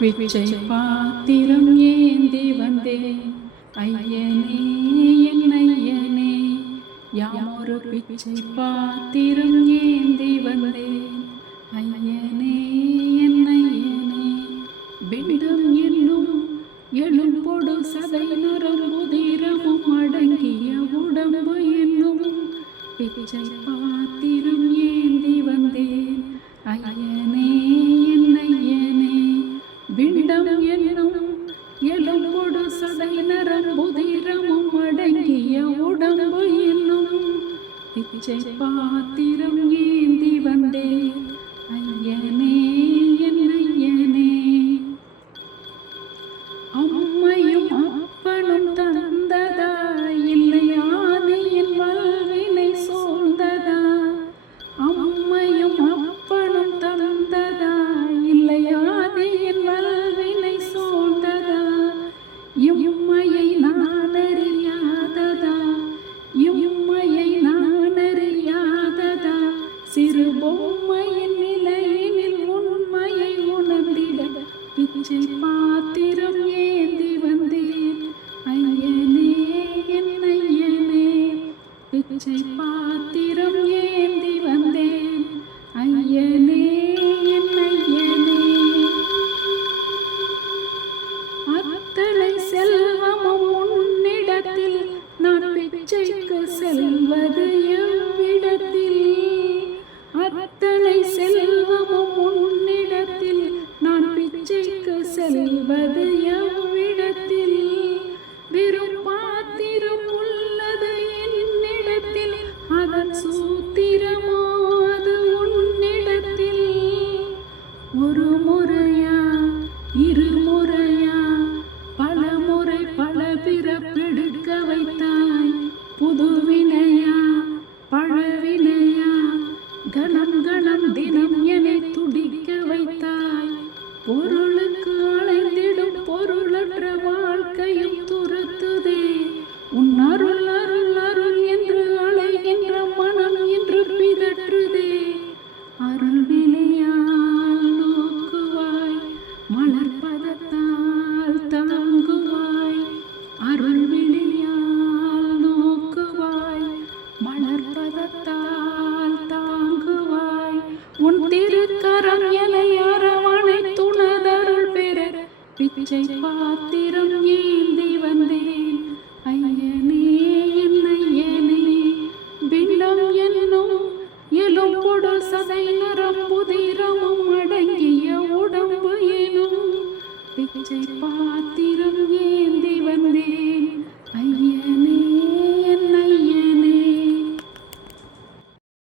பிச்சை பாத்திரம் ஏந்தி வந்தேன் ஐயனே என் ஐயனே, யாமொரு பிச்சை பாத்திரம் ஏந்தி வந்தேன் ஐயனே என் ஐயனே. பிண்டம் என்னும் எழும்பொடு சதை நரம்புதிரமும் அடங்கிய உடம்பு என்னும் பிச்சை பாத்திரம் ஏந்தி வந்தேன் ஐயனே என் ஐயனே. பிண்டம் என்னும் எழும்பொடு சதை நரம்புதிரமும் அடங்கிய உடம்பு என்னும் பிச்சை பாத்திரம் ஏந்தி வந்தேன் ஐயனே என் ஐயனே. அம்மையும் அப்பனும் தந்ததா இல்லை ஆதியின் வல்வினை சூழ்ந்ததா? அம்மையும் அப்பனும் தந்ததா இல்லை ஆதியின் வல்வினை சூழ்ந்ததா? இம்மையை நான் அறியாததா? இம்மையை நான் அறியாததா? சிறு பொம்மையின் நிலையினில் உண்மையை உணர்ந்திட பிச்சை பாத்திரம் ஏந்தி வந்தேன் ஐயனே என் ஐயனே. பிச்சை பாத்திரம் ஏந்தி வந்தேன் ஐயனே என் ஐயனே. அத்தனை செல்வமும் உன்னிடத்தில் நான் பிச்சைக்கு செல்வது எவ்விடத்தில்? அத்தனை செல்வமும் உன்னிடத்தில் நான் பிச்சைக்கு செல்வது எவ்விடத்தில்? வெறும் பாத்திரம் உள்ளது என்னிடத்தில், அதன் சூத்திரமோ அது உன்னிடத்தில். ஒரு முறையா இருமுறையா பல முறை பல பிறப்பெடுக்க வைத்தாய். புதுவினையா பழவினையா கணம் கணம் தினம் என்னை துடிக்க வைத்தாய். பொருளுக்கு அலைந்திடும் பொருளற்ற வாழ்க்கையும் துரத்துதே. உன் அருள் அருள் அருள் என்று அலைகின்ற மனம் என்று பிதற்றுதே. அருள் விழியால் நோக்குவாய், மலர்பதத்தால் தாங்குவாய். அருள் விழியால் நோக்குவாய், மலர்பதத்தால் தாங்குவாய். உன் திருக்கரம் என்னை அரவணைத்துணர்தருள் பெற பிச்சை பாத்திரம் ஏந்தி வந்தேன் ஐயனே என் ஐயனே. பிண்டம் என்னும் எழும்பொடு சதை நரம்புதிரமும் அடங்கிய உடம்பு எனும் பிச்சை